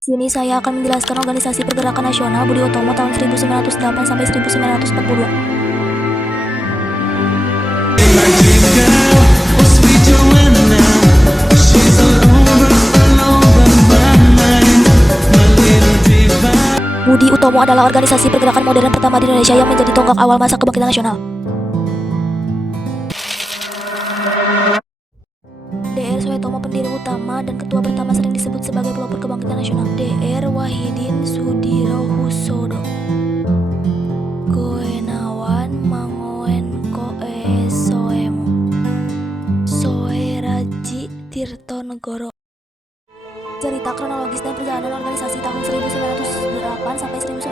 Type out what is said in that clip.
Sini saya akan menjelaskan Organisasi Pergerakan Nasional Budi Utomo tahun 1908 sampai 1942. Budi Utomo adalah organisasi pergerakan modern pertama di Indonesia yang menjadi tonggak awal masa kebangkitan nasional. Dr. Soetomo pendiri utama dan ketua pertama sering disebut sebagai pelopor kebangkitan nasional. Dr. Wahidin Sudirohusodo Goenawan Mangoenko Soemo Soeraji Tirtonegoro. Cerita kronologis dan perjalanan organisasi tahun 1908 sampai 1942.